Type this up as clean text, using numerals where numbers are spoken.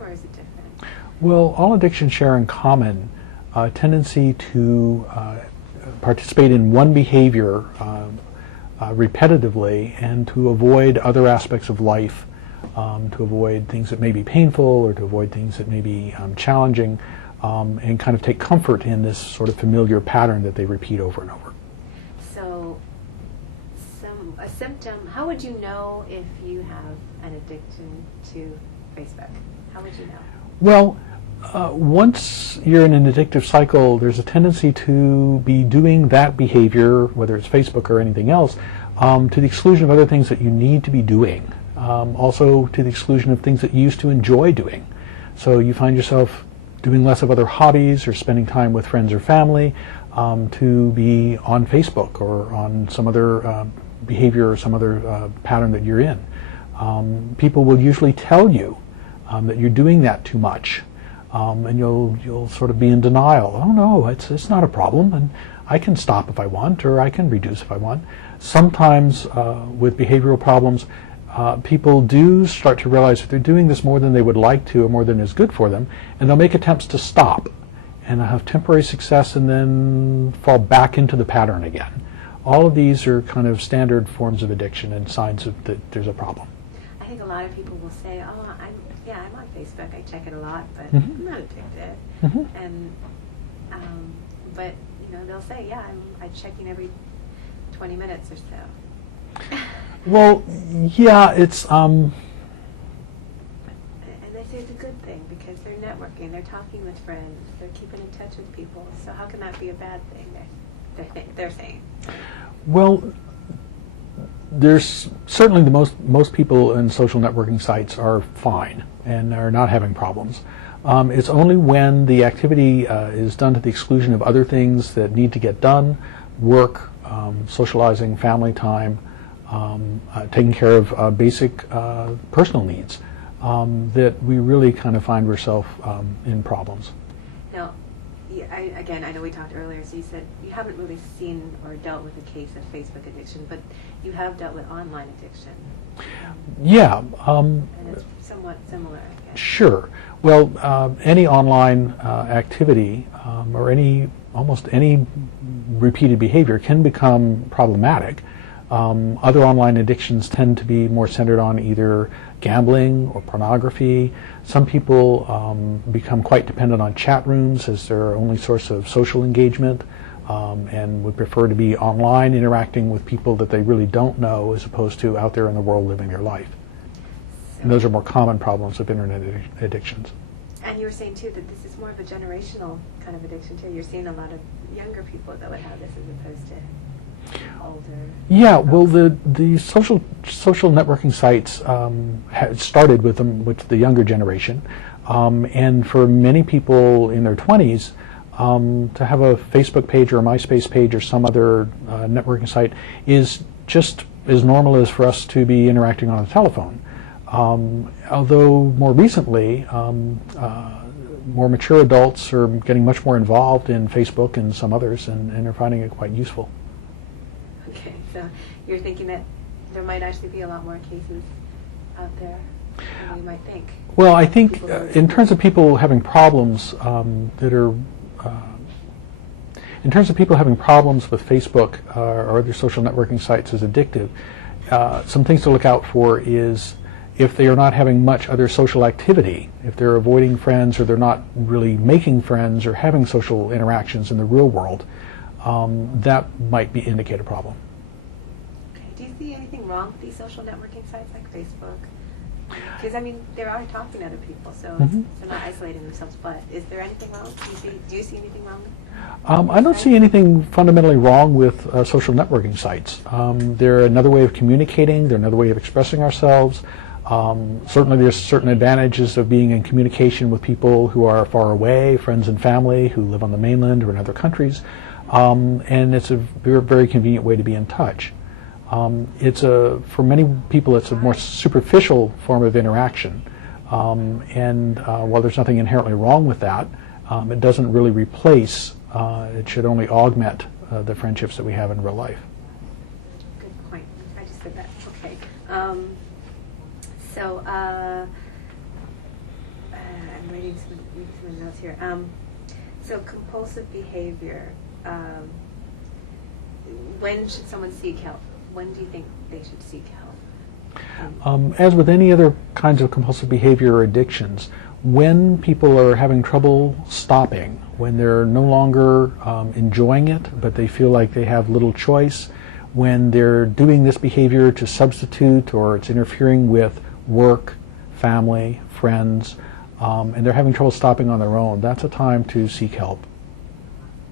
or is it different? Well, all addictions share in common a tendency to participate in one behavior repetitively and to avoid other aspects of life, to avoid things that may be painful or to avoid things that may be challenging, and kind of take comfort in this sort of familiar pattern that they repeat over and over. So, a symptom, how would you know if you have an addiction to Facebook? How would you know? Well, once you're in an addictive cycle, there's a tendency to be doing that behavior, whether it's Facebook or anything else, to the exclusion of other things that you need to be doing. Also to the exclusion of things that you used to enjoy doing. So you find yourself doing less of other hobbies or spending time with friends or family to be on Facebook or on some other behavior or some other pattern that you're in. People will usually tell you that you're doing that too much. And you'll sort of be in denial. Oh no, it's not a problem, and I can stop if I want, or I can reduce if I want. Sometimes with behavioral problems, people do start to realize that they're doing this more than they would like to, or more than is good for them, and they'll make attempts to stop, and they'll have temporary success, and then fall back into the pattern again. All of these are kind of standard forms of addiction and signs that there's a problem. I think a lot of people will say, "Oh, I'm on Facebook. I check it a lot, but Mm-hmm. I'm not addicted." Mm-hmm. And but they'll say, "Yeah, I'm checking every 20 minutes or so." Well, yeah, it's And they say it's a good thing because they're networking, they're talking with friends, they're keeping in touch with people. So how can that be a bad thing? They're saying. well. There's certainly most people in social networking sites are fine and are not having problems. It's only when the activity is done to the exclusion of other things that need to get done, work, socializing, family time, taking care of basic personal needs, that we really kind of find ourselves in problems. Now, I know we talked earlier, so you said you haven't really seen or dealt with a case of Facebook addiction, but you have dealt with online addiction. Yeah. And it's somewhat similar, I guess. Sure. Well, any online activity or almost any repeated behavior can become problematic. Other online addictions tend to be more centered on either gambling or pornography. Some people become quite dependent on chat rooms as their only source of social engagement, and would prefer to be online interacting with people that they really don't know as opposed to out there in the world living their life. And those are more common problems of internet addictions. And you were saying too that this is more of a generational kind of addiction too. You're seeing a lot of younger people that would have this as opposed to older. Yeah, well, the social networking sites had started with the younger generation, and for many people in their 20s, to have a Facebook page or a MySpace page or some other networking site is just as normal as for us to be interacting on a telephone. Although more recently, more mature adults are getting much more involved in Facebook and some others, and are finding it quite useful. Okay, so you're thinking that there might actually be a lot more cases out there than we might think. Well, I think in terms of people having problems in terms of people having problems with Facebook or other social networking sites as addictive, some things to look out for is if they are not having much other social activity, if they're avoiding friends or they're not really making friends or having social interactions in the real world, that might indicate a problem. Okay. Do you see anything wrong with these social networking sites like Facebook? Because they are talking to other people, so they're not isolating themselves. But is there anything wrong? Do you see anything wrong? I don't see anything fundamentally wrong with social networking sites. They're another way of communicating. They're another way of expressing ourselves. Certainly, there's certain advantages of being in communication with people who are far away, friends and family who live on the mainland or in other countries. And it's a very, very convenient way to be in touch. For many people, it's a more superficial form of interaction. And while there's nothing inherently wrong with that, it doesn't really replace, it should only augment the friendships that we have in real life. Good point. I just said that. Okay. reading some notes here. So compulsive behavior. When should someone seek help? When do you think they should seek help? As with any other kinds of compulsive behavior or addictions, when people are having trouble stopping, when they're no longer enjoying it, but they feel like they have little choice, when they're doing this behavior to substitute or it's interfering with work, family, friends, and they're having trouble stopping on their own, that's a time to seek help.